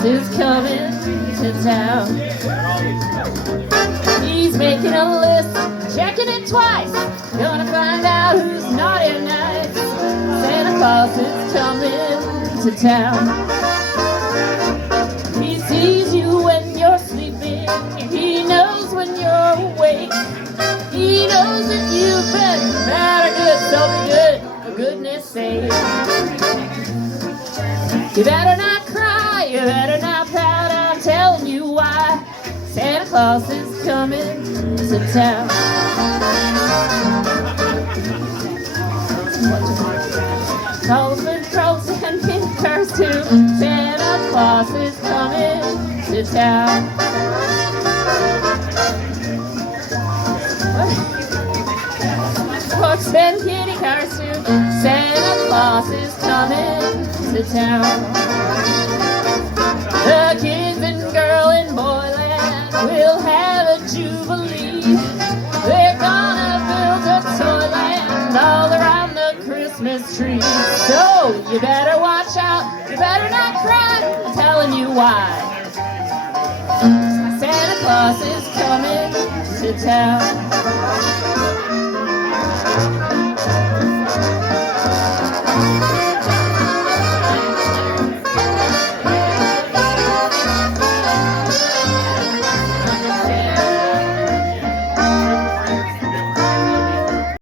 Claus is coming to town. He's making a list, checking it twice, gonna find out who's naughty or nice. Santa Claus is coming to town. He sees you when you're sleeping, he knows when you're awake. He knows that you've been bad or good, so be good, for goodness sake. You better not cry, you better not pout, I'm telling you why. Santa Claus is coming to town. Colorful crows and pink cars too. Santa Claus is coming to town. Horse and kitty cars too. Santa Claus is coming to town. The kids and girl in Boyland will have a jubilee. They're gonna build a toyland all around the Christmas tree. So you better watch out, you better not cry, I'm telling you why. Santa Claus is coming to town.